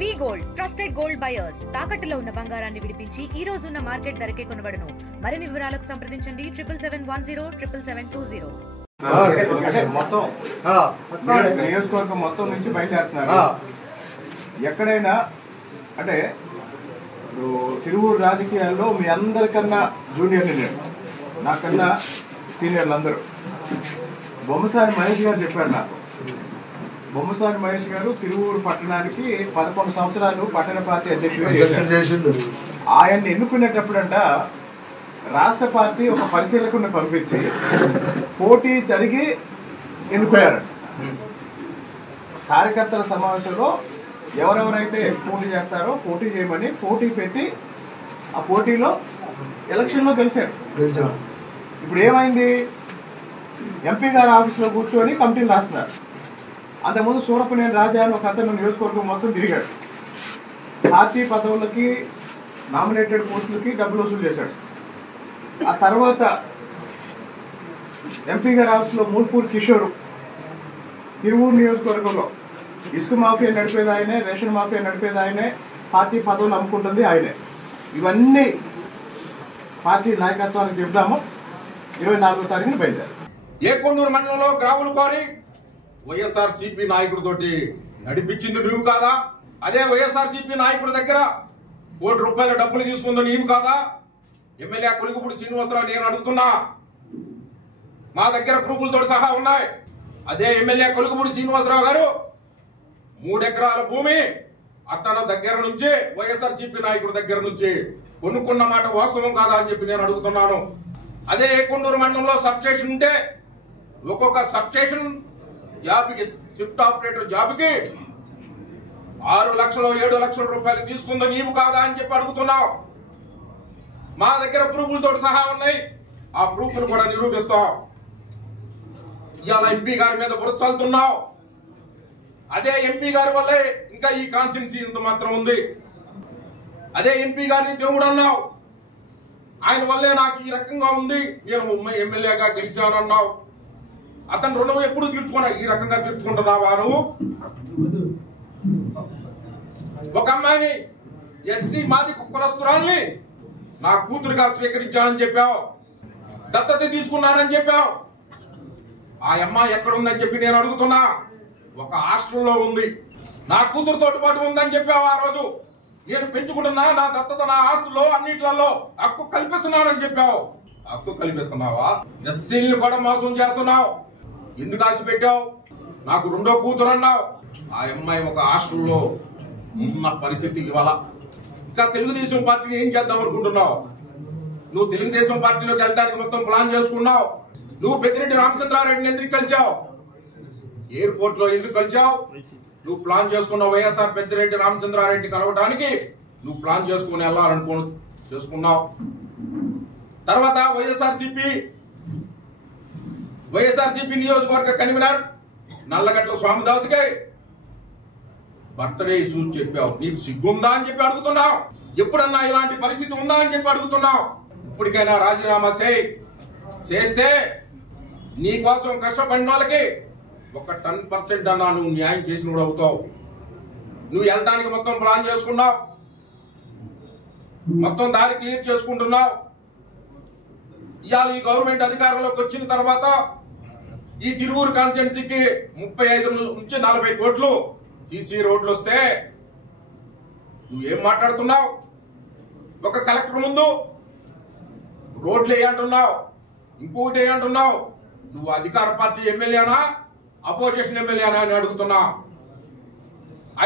వి gold trusted gold buyers తాకట్టులో ఉన్న బంగారాన్ని విడిపించి ఈ రోజు ఉన్న మార్కెట్ ధరకే కొనబడును. మరిన్ని వివరాలకు సంప్రదించండి 77107720. మొత్తం నియోజకవర్గం మొత్తం నుంచి బయలుదేరుతున్నారు. ఎక్కడైనా అంటే తిరువూరు రాజకీయాల్లో మీ అందరికన్నా జూనియర్ని నేను, నాకన్నా సీనియర్లు అందరూ. బొమ్మసాని మహేష్ గారు చెప్పారు నాకు. బొమ్మసాని మహేష్ గారు తిరువూరు పట్టణానికి 11 సంవత్సరాలు పట్టణ పార్టీ అధ్యక్షుడిగా చేశారు. ఆయన్ని ఎన్నుకునేటప్పుడంట రాష్ట్ర పార్టీ ఒక పరిశీలకుని పంపించి పోటీ జరిగి ఎన్నుకున్నారు. కార్యకర్తల సమావేశంలో ఎవరెవరైతే పోటీ చేస్తారో పోటీ చేయమని పోటీ పెట్టి ఆ పోటీలో ఎలక్షన్లో గెలిచారు. ఇప్పుడు ఏమైంది, ఎంపీ గారి ఆఫీసులో కూర్చొని కమిటీని రాస్తున్నారు. అంతకుముందు సూరపనేని రాజా అని ఒక అతను నియోజకవర్గం మొత్తం తిరిగాడు. పార్టీ పదవులకి నామినేటెడ్ పోస్టులకి డబ్బులు వసూలు చేశాడు. ఆ తర్వాత ఎంపీ గారి ఆఫీసులో మూల్పూర్ కిషోర్ తిరువూరు నియోజకవర్గంలో ఇసుక మాఫియా నడిపేది ఆయనే, రేషన్ మాఫియా నడిపేది ఆయనే, పార్టీ పదవులు అమ్ముకుంటుంది ఆయనే. ఇవన్నీ పార్టీ నాయకత్వానికి చెప్దాము. 24వ తారీఖున బయలుదేరు. ఏకొండూరు మండలంలో గ్రాములు కోరి వైఎస్ఆర్సీపీ నాయకుడితోటి నడిపించింది నువ్వు కాదా? అదే వైఎస్ఆర్సీపీ నాయకుడి దగ్గర ₹1 కోటి డబ్బులు తీసుకుందో నీవు కాదా? ఎమ్మెల్యే కొలుగుపూడి శ్రీనివాసరావు నేను అడుగుతున్నా, మా దగ్గర ప్రూఫ్లతో సహా ఉన్నాయి. అదే ఎమ్మెల్యే కొలుగుపూడి శ్రీనివాసరావు గారు 3 ఎకరాల భూమి అతని దగ్గర నుంచి వైఎస్ఆర్సీపీ నాయకుడి దగ్గర నుంచి కొనుక్కున్న మాట వాస్తవం కాదా అని చెప్పి నేను అడుగుతున్నాను. అదే ఏకొండూరు మండలంలో సబ్ స్టేషన్ ఉంటే ఒక్కొక్క సబ్ స్టేషన్ జాబ్కి షిఫ్ట్ ఆపరేటర్ జాబ్కి 6 లక్షలు 7 లక్షల రూపాయలు తీసుకుందో నీవు కాదా అని చెప్పి అడుగుతున్నావు. మా దగ్గర ప్రూఫ్లతో సహా ఉన్నాయి. ఆ ప్రూఫ్లు కూడా నిరూపిస్తాం. ఇవాళ ఎంపీ గారి మీద బురచల్తున్నావు. అదే ఎంపీ గారి వల్లే ఇంకా ఈ కాన్స్టిట్యున్సీ ఇంత మాత్రం ఉంది. అదే ఎంపీ గారిని దేవుడు అన్నావు. ఆయన వల్లే నాకు ఈ రకంగా ఉంది, నేను ఎమ్మెల్యేగా గెలిచానన్నావు. అతను రుణం ఎప్పుడు తీర్చుకున్నా ఈ రకంగా తీర్చుకుంటున్నావా నువ్వు? ఒక అమ్మాయిని ఎస్సీ మాది కుక్కలస్తురాల్ని నా కూతురుగా స్వీకరించానని చెప్పావు, దత్తత తీసుకున్నానని చెప్పావు. ఆ అమ్మాయి ఎక్కడుందని చెప్పి నేను అడుగుతున్నా. ఒక హాస్టల్లో ఉంది, నా కూతురుతోటి పాటు ఉందని చెప్పావు. ఆ రోజు నేను పెంచుకుంటున్నా, నా దత్తత నా ఆస్తుల్లో అన్నిట్లలో హక్కు కల్పిస్తున్నానని చెప్పావు. హక్కు కల్పిస్తున్నావా? ఎస్సీని కూడా మోసం చేస్తున్నావు. ఎందుకు ఆశ పెట్టావు? నాకు 2వ కూతురు అన్నావు. ఆ అమ్మాయి ఒక హాస్టల్లో ఉన్న పరిస్థితి ఇవాళ. ఇంకా తెలుగుదేశం పార్టీని ఏం చేద్దాం అనుకుంటున్నావు? నువ్వు తెలుగుదేశం పార్టీలోకి వెళ్ళడానికి మొత్తం ప్లాన్ చేసుకున్నావు. నువ్వు పెద్దిరెడ్డి రామచంద్రారెడ్డిని ఎందుకు కలిచావు? ఎయిర్పోర్ట్ లో ఎందుకు కలిచావు? నువ్వు ప్లాన్ చేసుకున్నావు. వైఎస్ఆర్ పెద్దిరెడ్డి రామచంద్రారెడ్డి కలవడానికి నువ్వు ప్లాన్ చేసుకుని చేసుకున్నావు. తర్వాత వైఎస్ఆర్సీపీ నియోజకవర్గ కన్వీనర్ నల్లగట్ల స్వామిదాసుకి బర్త్డే ఇష్యూస్ చెప్పావు. నీకు సిగ్గుందా అని చెప్పి అడుగుతున్నావు. ఎప్పుడన్నా ఇలాంటి పరిస్థితి ఉందా అని చెప్పి అడుగుతున్నావు. ఇప్పటికైనా రాజీనామా చేస్తే నీ కోసం కష్టపడిన వాళ్ళకి ఒక 10% అన్నా నువ్వు న్యాయం చేసిన కూడా అవుతావు. నువ్వు వెళ్ళడానికి మొత్తం ప్లాన్ చేసుకున్నావు, మొత్తం దారి క్లియర్ చేసుకుంటున్నావు. ఇవాళ ఈ గవర్నమెంట్ అధికారంలోకి వచ్చిన తర్వాత ఈ తిరువూరు కాన్స్టిట్యున్సీకి 35 నుంచి 40 కోట్లు సీసీ రోడ్లు వస్తే నువ్వేం మాట్లాడుతున్నావు? ఒక కలెక్టర్ ముందు రోడ్లు వేయంటున్నావు, ఇంకొకటి వేయంటున్నావు. నువ్వు అధికార పార్టీ ఎమ్మెల్యేనా అపోజిషన్ ఎమ్మెల్యేనా అని అడుగుతున్నా.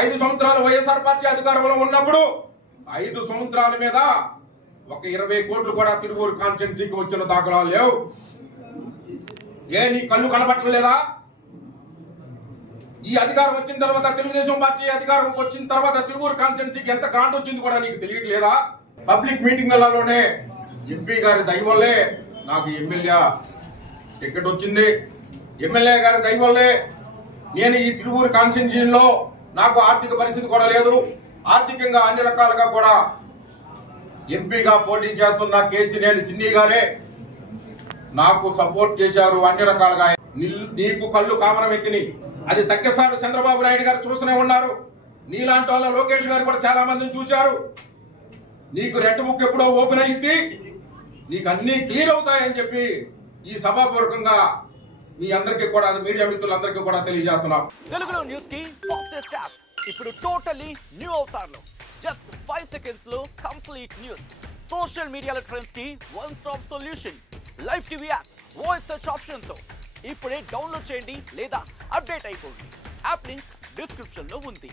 5 సంవత్సరాలు వైఎస్ఆర్ పార్టీ అధికారంలో ఉన్నప్పుడు 5 సంవత్సరాల మీద ఒక 20 కోట్లు కూడా తిరువూరు కాన్స్టిట్యున్సీకి వచ్చిన దాఖలాలు లేవు. ఏ నీ కళ్ళు కనబట్టలేదా? ఈ అధికారం వచ్చిన తర్వాత తెలుగుదేశం పార్టీ అధికారం వచ్చిన తర్వాత తిరువూరు కాన్స్టిట్యున్సీకి ఎంత గ్రాంట్ వచ్చింది కూడా నీకు తెలియట్లేదా? పబ్లిక్ మీటింగ్లలోనే ఎంపీ గారి దయ వల్లే నాకు ఎమ్మెల్యే టికెట్ వచ్చింది. ఎమ్మెల్యే గారి దయ వల్లే నేను ఈ తిరువూరు కాన్స్టిట్యున్సీలో నాకు ఆర్థిక పరిస్థితి కూడా లేదు. ఆర్థికంగా అన్ని రకాలుగా కూడా ఎంపీగా పోటీ చేస్తున్న కేసీనేని సిన్ని గారే నాకు సపోర్ట్ చేశారు. అన్ని రకాలుగా నీకు కళ్ళు కామనం ఎక్కినాయి. అది తగ్గసారి చంద్రబాబు నాయుడు గారు చూస్తూనే ఉన్నారు. నీలాంటి వాళ్ళ లోకేష్ గారు కూడా చాలా మందిని చూశారు. నీకు రెడ్ బుక్ ఎప్పుడో ఓపెన్ అయ్యింది, నీకు అన్ని క్లియర్ అవుతాయని చెప్పి ఈ సభాపూర్వకంగా మీ అందరికీ కూడా, మీడియా మిత్రులందరికీ కూడా తెలియజేస్తున్నాం. తెలుగులో న్యూస్ కి ఫాస్టెస్ట్ యాప్ ఇప్పుడు టోటలీ న్యూ అవతార్ లో జస్ట్ 5 seconds లో complete news, social media trends కి one stop solution, live TV app, voice search option తో ఇప్పుడే డౌన్లోడ్ చేయండి లేదా అప్డేట్ అయిపోండి. యాప్ లింక్ డిస్క్రిప్షన్ లో ఉంది.